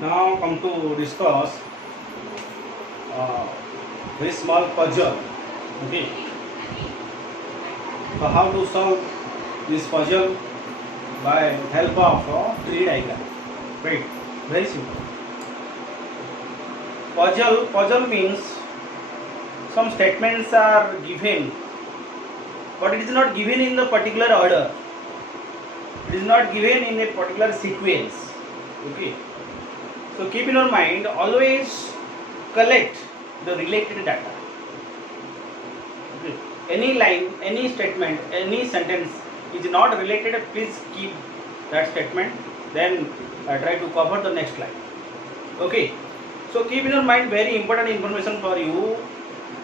Now come to discuss uh, very small puzzle. Okay, so how to solve this puzzle by help of a tree diagram. Right, very simple. Puzzle means some statements are given, but it is not given in the particular order. It is not given in a particular sequence. Okay, so keep in your mind, always collect the related data. Okay. Any line, any statement, any sentence is not related, please keep that statement, then try to cover the next line. Okay, so keep in your mind, very important information for you,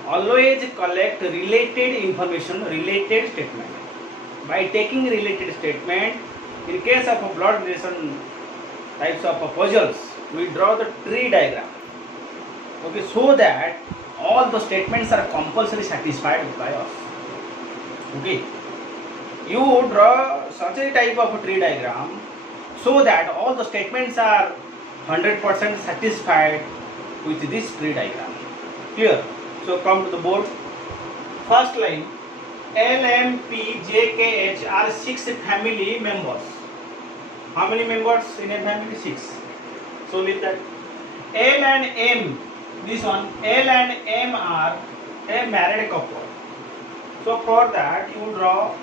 always collect related information, related statement. By taking related statement, in case of a blood relation types of puzzles, we draw the tree diagram. Okay, so that all the statements are compulsory satisfied by us. Okay, you draw such a type of a tree diagram so that all the statements are 100% satisfied with this tree diagram. Clear? So come to the board. First line, L, M, P, J, K, H are 6 family members. How many members in a family? 6. So leave that. L and M, this one, L and M are a married couple. So for that you draw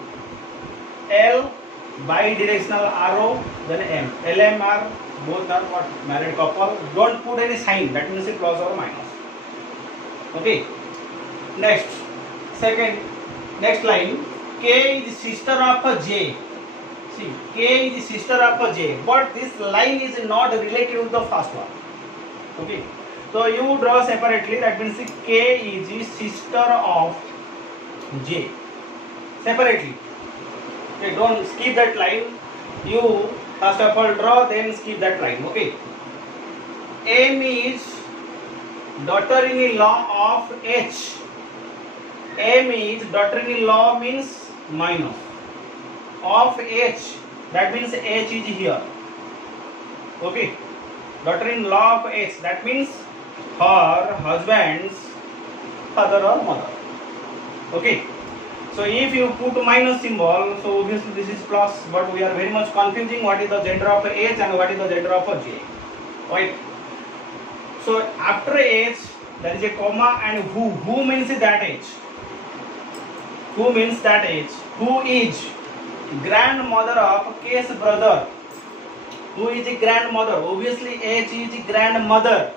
L bidirectional arrow, then M. L, M are both are what? Married couple. Don't put any sign, that means plus or minus. Okay. Next, next line, K is sister of J. See, K is sister of J, but this line is not related with the first one. Okay, so you draw separately, that means K is the sister of J. Separately. Okay, don't skip that line. You first of all draw, then skip that line. Okay. M is daughter-in-law of H. M is daughter-in-law means minus of H, that means H is here. Okay, daughter-in-law of H, that means her husband's father or mother. Okay, so if you put minus symbol, so obviously this is plus, but we are very much confusing what is the gender of H and what is the gender of J. Right. So after H there is a comma and who means that H. Who means that H? Who is grandmother of K's brother? Who is the grandmother? Obviously H is the grandmother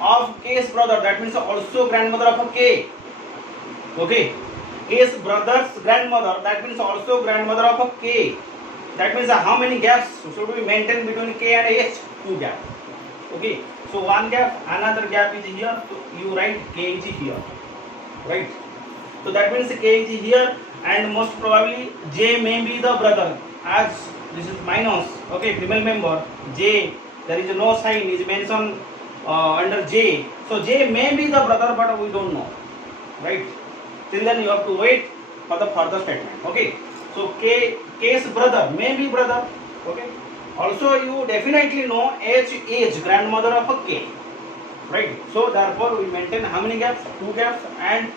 of K's brother, that means also grandmother of K. Okay, K's brother's grandmother, that means also grandmother of K. That means how many gaps should we maintain between K and H? 2 gaps. Okay, so one gap, another gap is here, so you write K is here, right? So that means K is here, and most probably J may be the brother, as this is minus. Okay, female member J, there is no sign is mentioned under J, so J may be the brother, but we don't know, right? Till then you have to wait for the further statement. Okay, so K's brother may be brother. Okay, also you definitely know H is grandmother of K, right? So therefore we maintain how many gaps? 2 gaps, and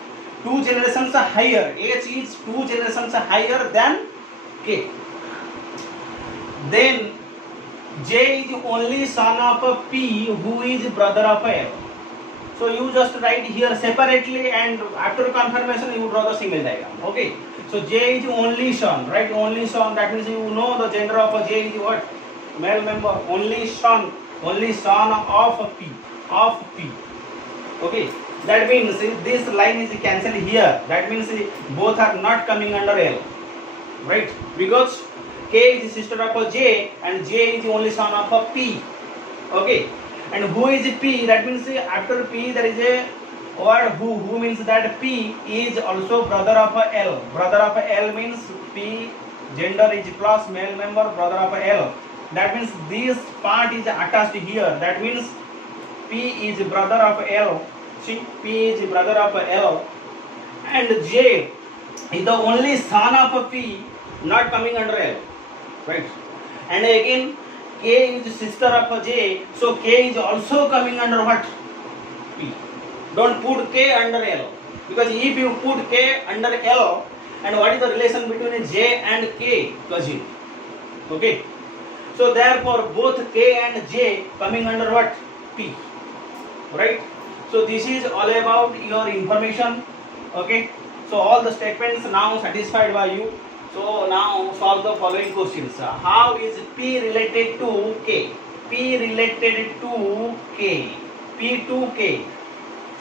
2 generations higher. H is 2 generations higher than K. Then J is the only son of P, who is brother of L. So you just write here separately, and after confirmation you draw the single diagram. Okay, so J is the only son, right? Only son, that means you know the gender of J is what? Male member. Only son of P, Okay, that means this line is cancelled here, that means both are not coming under L, right? Because K is the sister of J and J is the only son of P. Okay, and who is P? That means after P there is a word who means that P is also brother of L. Brother of L means P gender is plus, male member, brother of L. That means this part is attached here. That means P is brother of L. See, P is brother of L, and J is the only son of P, not coming under L, right? And again K is sister of J, so K is also coming under what? P. Don't put K under L, because if you put K under L, and what is the relation between J and K? Cousin. Okay. So therefore both K and J coming under what? P. Right. So this is all about your information. Okay. So all the statements now satisfied by you. So now solve the following questions. How is P related to K? P related to K. P to K.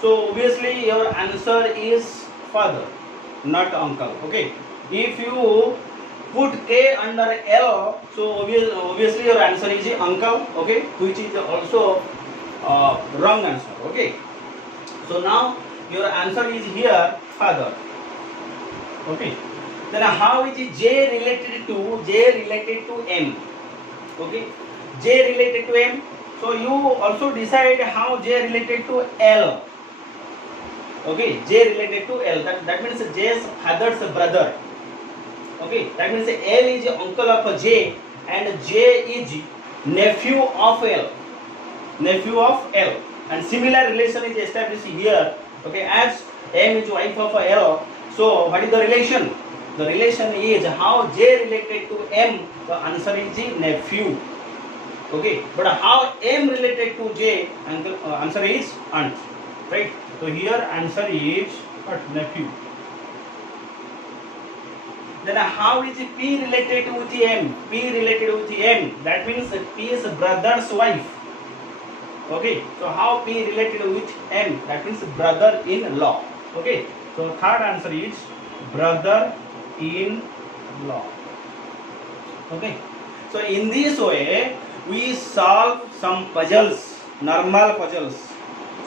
So obviously your answer is father, not uncle. Okay. If you put K under L, so obviously your answer is uncle. Okay, which is also wrong answer. Okay. So now your answer is here father. Okay. Then how is J related to M? Okay. J related to M. So you also decide how J related to L. Okay. J related to L. That means J's father's brother. Okay. That means L is uncle of J and J is nephew of L. Nephew of L. And similar relation is established here. Okay. As M is wife of L. So what is the relation? The relation is how J related to M. The answer is nephew. Okay. But how M related to J? And the answer is aunt. Right. So here answer is nephew. Then how is P related with M? P related with M. That means P is brother's wife. Okay. So how P related with M? That means brother-in-law. Okay. So third answer is brother-in-law. Okay. So in this way we solve some puzzles, normal puzzles,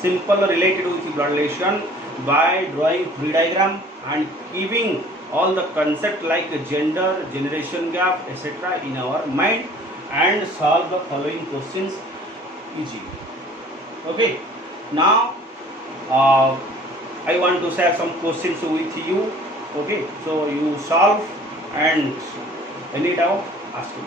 simple related with blood relation by drawing tree diagram and giving all the concept like gender, generation gap, etc. in our mind and solve the following questions easily. Okay. Now I want to share some questions with you. Okay. So you solve and any doubt ask me.